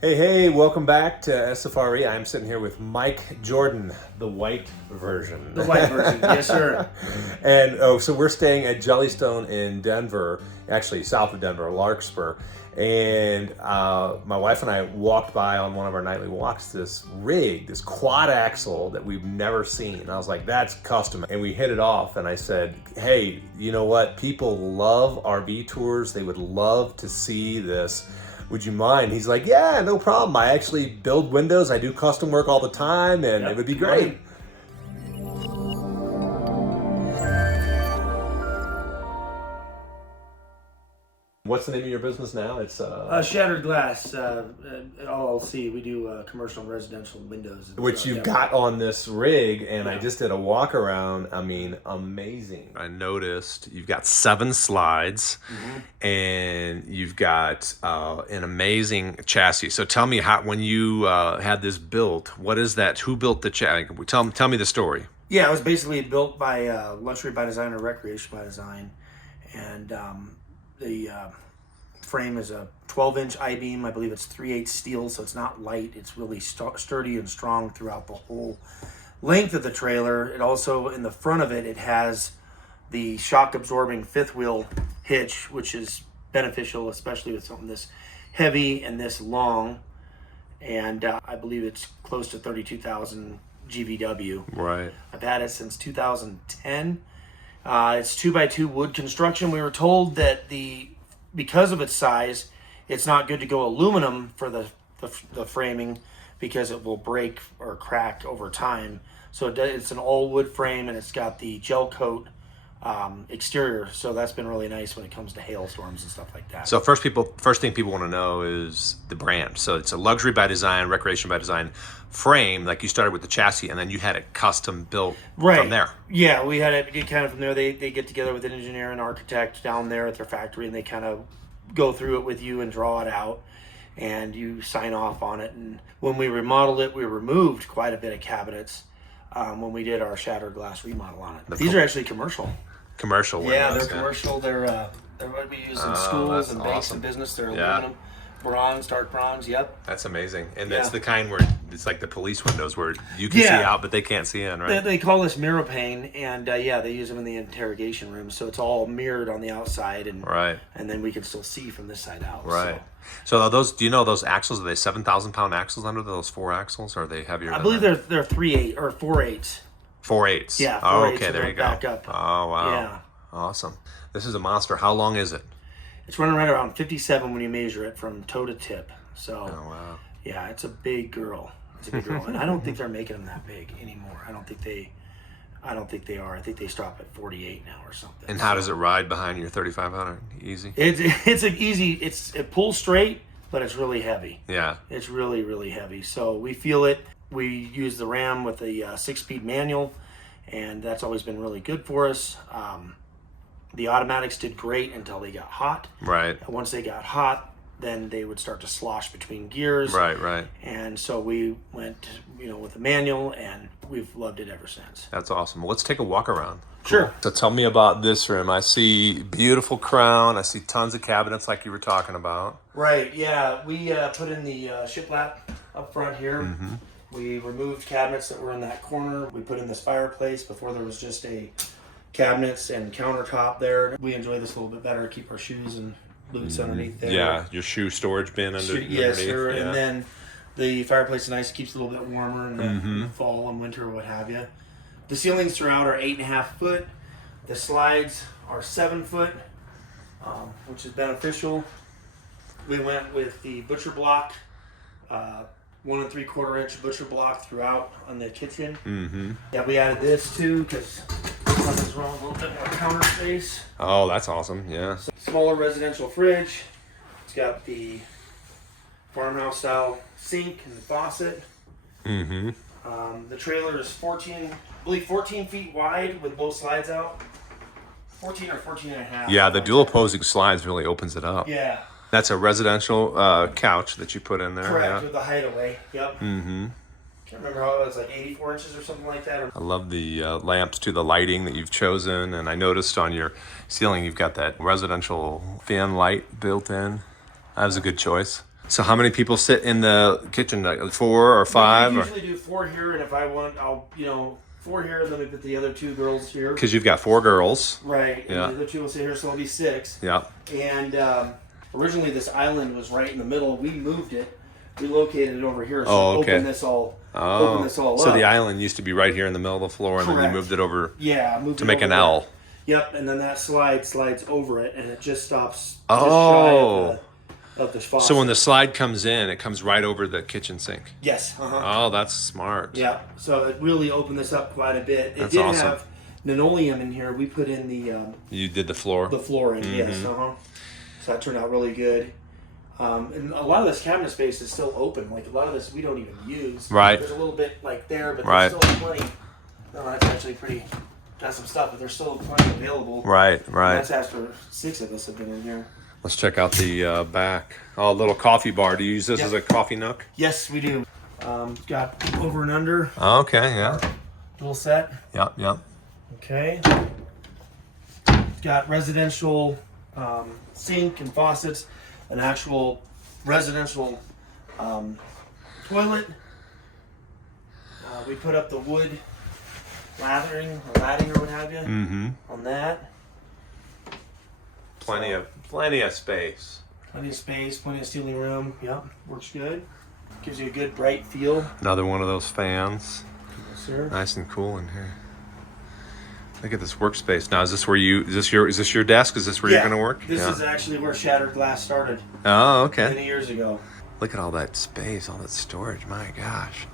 Hey, welcome back to SFRE. I'm sitting here with Mike Jordan, the white version. The white version, yes, sir. And so we're staying at Jellystone in Denver, actually south of Denver, Larkspur. And my wife and I walked by on one of our nightly walks this rig, this quad axle that we've never seen. And I was like, that's custom. And we hit it off. And I said, hey, you know what? People love RV tours. They would love to see this. Would you mind? He's like, yeah, no problem. I actually build windows. I do custom work all the time, and it would be great. What's the name of your business now? It's Shattered Glass LLC. We do commercial and residential windows. which you've got on this rig, and I just did a walk around. I mean, amazing. I noticed you've got 7 slides, and you've got an amazing chassis. So tell me, how when you had this built, what is that? Who built the chassis? Tell me the story. Yeah, it was basically built by Luxury by Design or Recreation by Design, and the frame is a 12-inch I-beam. I believe it's 3/8 steel, so it's not light. It's really sturdy and strong throughout the whole length of the trailer. It also, in the front of it, it has the shock-absorbing 5th wheel hitch, which is beneficial, especially with something this heavy and this long. And I believe it's close to 32,000 GVW. Right. I've had it since 2010. It's 2x2 wood construction. We were told that because of its size, it's not good to go aluminum for the framing because it will break or crack over time. So it's an all wood frame, and it's got the gel coat exterior. So that's been really nice when it comes to hailstorms and stuff like that. So first thing people want to know is the brand. So it's a Luxury by Design, Recreation by Design frame. Like, you started with the chassis, and then you had it custom built from there. Yeah, we had it get kind of from there. They get together with an engineer and architect down there at their factory, and they kind of go through it with you and draw it out, and you sign off on it. And when we remodeled it, we removed quite a bit of cabinets when we did our Shattered Glass remodel on it. These are actually commercial. Commercial windows. Yeah, they're commercial. They're what we use in schools and banks and business. They're aluminum, bronze, dark bronze. Yep. That's amazing. And that's the kind where it's like the police windows where you can see out, but they can't see in, right? They call this mirror pane, and they use them in the interrogation room, so it's all mirrored on the outside, and and then we can still see from this side out. Right. So are those, do you know those axles? Are they 7,000-pound axles under those 4 axles, or are they heavier? I believe they're 3/8 or 4/8. 4/8. Yeah. 4/8 Oh, okay. There you go. Back up. Oh, wow. Yeah. Awesome. This is a monster. How long is it? It's running right around 57 when you measure it from toe to tip. So. Oh, wow. Yeah, it's a big girl. It's a big girl, and I don't think they're making them that big anymore. I don't think they are. I think they stop at 48 now or something. And how does it ride behind your 3,500? Easy. It pulls straight, but it's really heavy. Yeah. It's really, really heavy. So we feel it. We use the Ram with a 6-speed manual, and that's always been really good for us. The automatics did great until they got hot. Right. And once they got hot, then they would start to slosh between gears. Right. And so we went, with the manual, and we've loved it ever since. That's awesome. Well, let's take a walk around. Sure. So tell me about this room. I see beautiful crown. I see tons of cabinets like you were talking about. Right. Yeah. We put in the shiplap up front here. Mm-hmm. We removed cabinets that were in that corner. We put in this fireplace. Before there was just a cabinets and countertop there. We enjoy this a little bit better. Keep our shoes and boots underneath there. Yeah, your shoe storage bin Yes, sir. Yeah. And then the fireplace is nice. It keeps it a little bit warmer in the fall and winter or what have you. The ceilings throughout are 8.5 foot. The slides are 7 foot, which is beneficial. We went with the butcher block, 1 3/4 inch butcher block throughout on the kitchen. Mm-hmm. Yeah, we added this too because nothing's wrong. A little bit more counter space. Oh, that's awesome. Yeah. Smaller residential fridge. It's got the farmhouse style sink and faucet. Mm-hmm. The trailer is 14 feet wide with both slides out. 14 or 14 and a half. Yeah, the dual opposing slides really opens it up. Yeah. That's a residential couch that you put in there. Correct, with the hideaway. Yep. Mm-hmm. Can't remember how it was, like 84 inches or something like that. I love the lamps to the lighting that you've chosen, and I noticed on your ceiling you've got that residential fan light built in. That was a good choice. So how many people sit in the kitchen? Like 4 or 5? I usually do 4 here, and if I want, I'll 4 here, and then we put the other 2 girls here. Because you've got 4 girls. Right. Yeah. And the other 2 will sit here, so it'll be 6. Yeah. And originally this island was right in the middle. We moved it. We located it over here, so open this all up. So the island used to be right here in the middle of the floor, and then you moved it over to make an L. Yep, and then that slides over it, and it just stops Oh. just shy of the faucet. So when the slide comes in, it comes right over the kitchen sink. Yes. Oh, that's smart. Yeah, so it really opened this up quite a bit. It did awesome. have linoleum in here. We put in the... You did the floor? The flooring, yes. So that turned out really good. And a lot of this cabinet space is still open. Like, a lot of this we don't even use. Right. There's a little bit like there, but there's still plenty. No, that's actually pretty... Got some stuff, but there's still plenty available. Right. And that's after 6 of us have been in here. Let's check out the back. Oh, a little coffee bar. Do you use this as a coffee nook? Yes, we do. Got over and under. Oh, okay, yeah. Dual set. Yep. Okay. Got residential sink and faucets, an actual residential toilet. We put up the wood lathering or what have you on that. Plenty of space. Plenty of space, plenty of ceiling room. Yep, works good. Gives you a good bright feel. Another one of those fans. Yes, sir. Nice and cool in here. Look at this workspace. Now, is this your desk? Is this where you're going to work? This is actually where Shattered Glass started. Oh, okay. Many years ago. Look at all that space, all that storage. My gosh,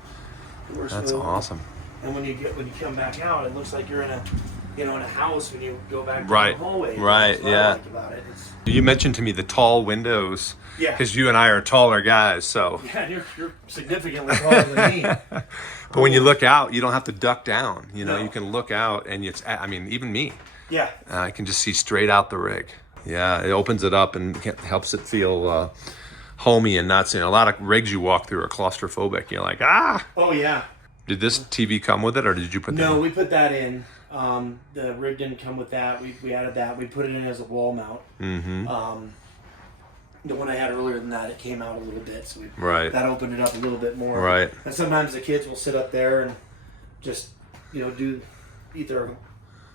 that's awesome. And when you come back out, it looks like you're in a house when you go back to Right. the hallway. Right. That's what I like about it. You mentioned to me the tall windows. Yeah. Because you and I are taller guys, so. Yeah, you're significantly taller than me. But when you look out, you don't have to duck down. No. You can look out, and even me. Yeah. I can just see straight out the rig. Yeah, it opens it up and helps it feel homey and not seeing. A lot of rigs you walk through are claustrophobic. You're like, ah. Oh yeah. Did this TV come with it, or did you put that in? No, we put that in. The rig didn't come with that. We added that. We put it in as a wall mount. The one I had earlier than that, it came out a little bit, so that opened it up a little bit more. Right. And sometimes the kids will sit up there and just eat their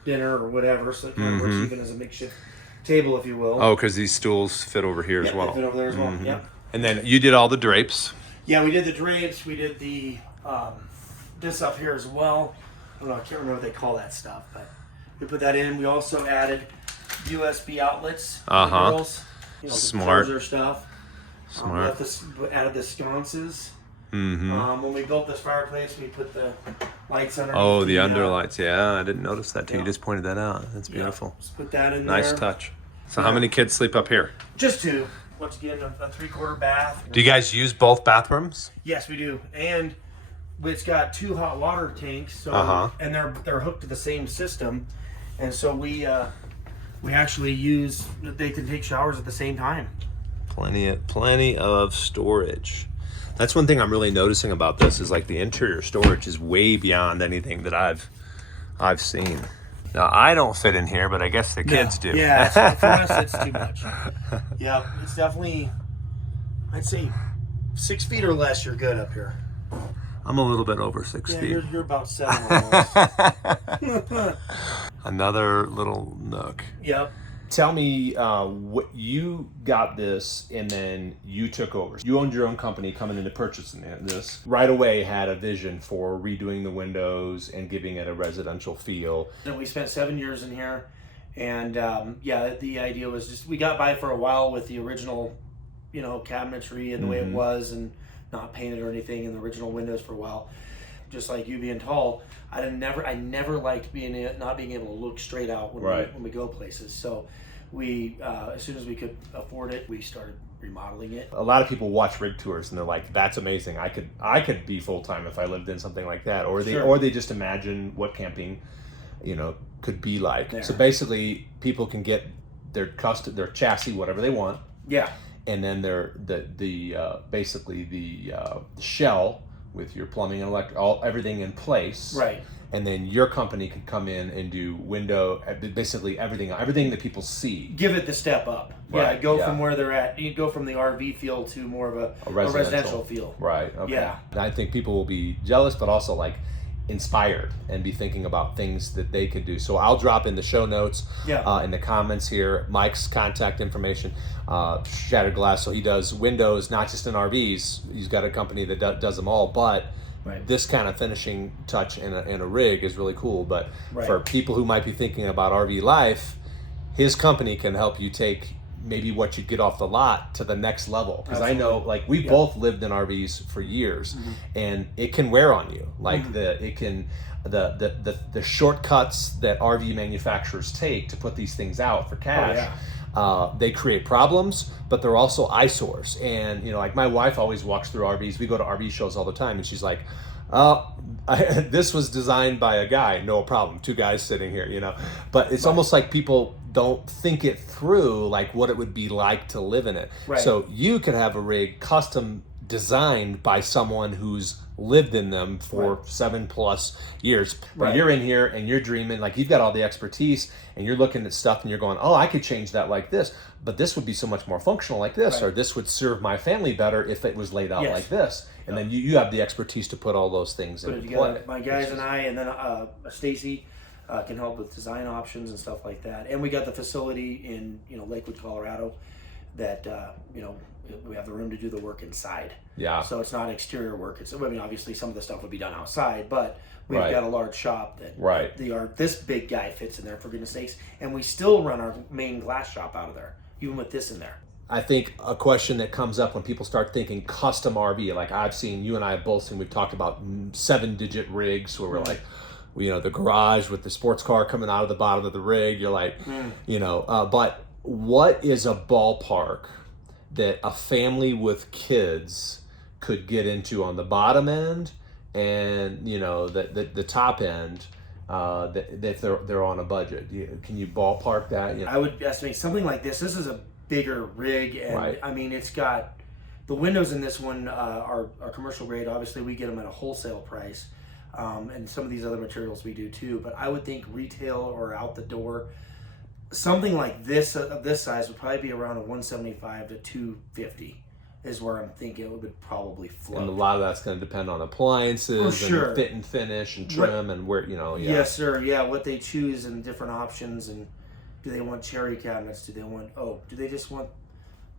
dinner or whatever, so it kind of works even as a makeshift table, if you will. Oh, because these stools fit over here as well. They fit over there as well. Yep. And then you did all the drapes. Yeah, we did the drapes. We did the this up here as well. I don't know. I can't remember what they call that stuff, but we put that in. We also added USB outlets for the girls. Smart. Their stuff. Smart. We added the sconces. When we built this fireplace, we put the lights underneath. Oh, the underlights. Yeah, I didn't notice that too. You just pointed that out. That's beautiful. Just put that in Nice there. touch. So how many kids sleep up here? Just 2. Once again, a 3/4 bath. Do you guys use both bathrooms? Yes, we do. And it's got 2 hot water tanks, so and they're hooked to the same system, and so we actually they can take showers at the same time. Plenty of storage. That's one thing I'm really noticing about this is like the interior storage is way beyond anything that I've seen. Now I don't fit in here, but I guess the kids do. Yeah, for us it's too much. Yeah, it's definitely, I'd say 6 feet or less. You're good up here. I'm a little bit over 6 feet. You're about 7 almost. Another little nook. Yep. Tell me what you got this and then you took over. You owned your own company coming into purchasing this. Right away had a vision for redoing the windows and giving it a residential feel. And we spent 7 years in here, and the idea was just we got by for a while with the original, cabinetry and the way it was, and not painted or anything in the original windows for a while. Just like you being tall, I never liked not being able to look straight out when we go places. So we as soon as we could afford it, we started remodeling it. A lot of people watch rig tours and they're like, "That's amazing! I could be full time if I lived in something like that." Or they just imagine what camping, could be like. Yeah. So basically, people can get their chassis, whatever they want. Yeah. And then basically the shell with your plumbing and everything in place. Right. And then your company could come in and do basically everything that people see. Give it the step up. Right, Go from where they're at. You go from the RV feel to more of a residential feel. Right. Okay. Yeah. And I think people will be jealous, but also like inspired and be thinking about things that they could do. So I'll drop in the show notes, in the comments here, Mike's contact information, Shattered Glass. So he does windows, not just in RVs. He's got a company that does them all, but this kind of finishing touch in a rig is really cool. But for people who might be thinking about RV life, his company can help you take maybe what you get off the lot to the next level. Because I know, like, we both lived in RVs for years, and it can wear on you. Like the shortcuts that RV manufacturers take to put these things out for cash. They create problems, but they're also eyesores. And, you know, like my wife always walks through RVs. We go to RV shows all the time, and she's like, this was designed by a guy, no problem. 2 guys sitting here, you know. But it's almost like people don't think it through, like what it would be like to live in it. So you could have a rig custom designed by someone who's lived in them for 7+ years. But you're in here and you're dreaming, like you've got all the expertise and you're looking at stuff and you're going, oh, I could change that like this, but this would be so much more functional like this, or this would serve my family better if it was laid out like this. And then you have the expertise to put all those things in play. My guys and I, and then Stacy can help with design options and stuff like that. And we got the facility in Lakewood, Colorado, that we have the room to do the work inside. So it's not exterior work. Obviously some of the stuff would be done outside, but we've got a large shop that this big guy fits in there, for goodness sakes. And we still run our main glass shop out of there, even with this in there. I think a question that comes up when people start thinking custom RV, like I've seen, you and I have both seen, we've talked about 7-digit rigs where we're like, the garage with the sports car coming out of the bottom of the rig. You're like, but what is a ballpark that a family with kids could get into on the bottom end, and the top end, that they're on a budget? Can you ballpark that? I would estimate something like this. This is a bigger rig, and I mean, it's got the windows in this one are commercial grade. Obviously, we get them at a wholesale price, and some of these other materials we do too. But I would think retail or out the door, something like this of this size would probably be around a 175 to 250 is where I'm thinking it would probably float. And a lot of that's going to depend on appliances and fit and finish and trim and where, Yes, sir. Yeah, what they choose and different options. And do they want cherry cabinets? Do they just want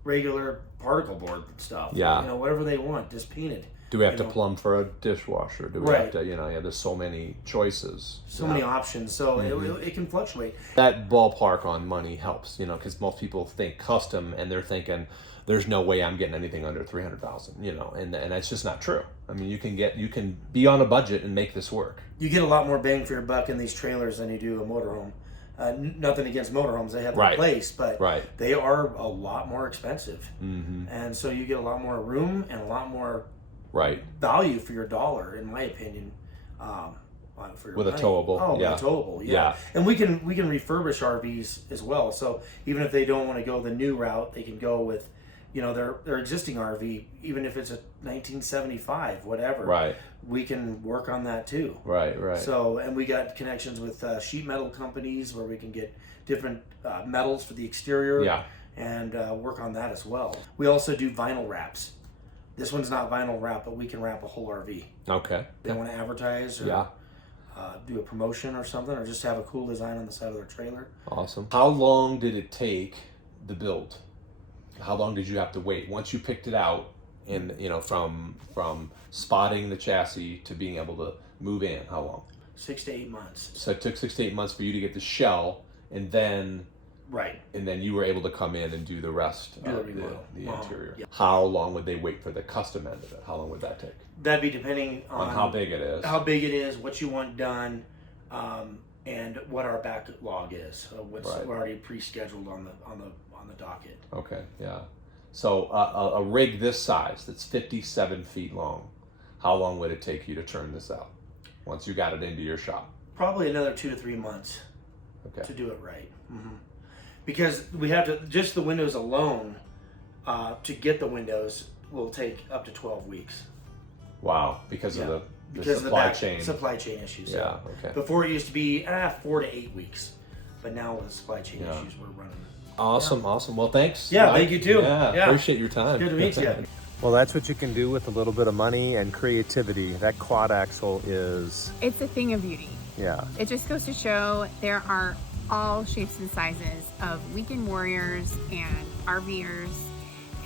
regular particle board stuff? Whatever they want, just painted. Do we have to plumb for a dishwasher? Do we have to, there's so many choices. So many options. So it can fluctuate. That ballpark on money helps, because most people think custom and they're thinking, there's no way I'm getting anything under $300,000, and that's just not true. I mean, you can be on a budget and make this work. You get a lot more bang for your buck in these trailers than you do a motorhome. Nothing against motorhomes, they have their place, but they are a lot more expensive. And so you get a lot more room and a lot more value for your dollar, in my opinion. For your with money. A towable, with a towable, and we can refurbish RVs as well. So even if they don't want to go the new route, they can go with their existing RV, even if it's a 1975, whatever. We can work on that too. So, and we got connections with sheet metal companies where we can get different metals for the exterior. And work on that as well. We also do vinyl wraps. This one's not vinyl wrap, but we can wrap a whole RV. They want to advertise or do a promotion or something, or just have a cool design on the side of their trailer. Awesome. How long did it take the build? How long did you have to wait once you picked it out, and from spotting the chassis to being able to move in? How long? 6 to 8 months. So it took 6 to 8 months for you to get the shell, and then and then you were able to come in and do the rest of the interior. How long would they wait for the custom end of it? How long would that take? That'd be depending on how big it is. How big it is, what you want done, and what our backlog is. We're already pre-scheduled on the docket. So a rig this size that's 57 feet long, how long would it take you to turn this out once you got it into your shop? Probably another 2 to 3 months to do it right. Because we have to, just the windows alone, to get the windows will take up to 12 weeks. Wow, because of the because supply of the chain. supply chain issues. Yeah, okay. Before it used to be 4 to 8 weeks, but now with the supply chain Yeah. issues, we're running. Awesome, awesome. Well, thanks. Yeah, Mike. thank you too. Yeah, appreciate your time. Good to meet you. Well, that's what you can do with a little bit of money and creativity. That quad axle is, It's a thing of beauty. yeah. It just goes to show there are all shapes and sizes of weekend warriors and RVers.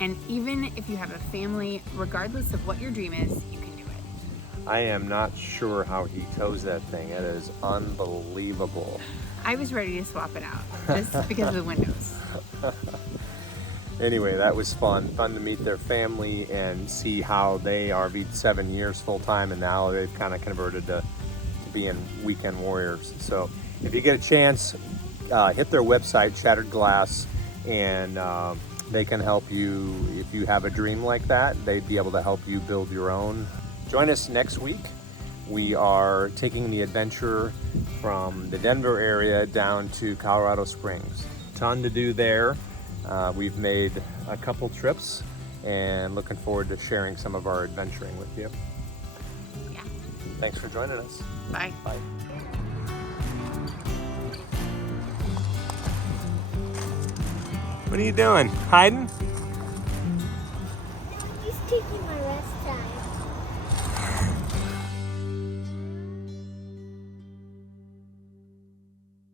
And even if you have a family, regardless of what your dream is, you can do it. I am not sure how he tows that thing. It is unbelievable. I was ready to swap it out just because of the windows. Anyway, that was fun. Fun to meet their family and see how they RV'd 7 years full time, and now they've kind of converted to being weekend warriors. So if you get a chance, hit their website, Shattered Glass, and they can help you. If you have a dream like that, they'd be able to help you build your own. Join us next week. We are taking the adventure from the Denver area down to Colorado Springs. Ton to do there. We've made a couple trips and looking forward to sharing some of our adventuring with you. Yeah. Thanks for joining us. Bye. Bye. What are you doing? Hiding? He's taking my rest time.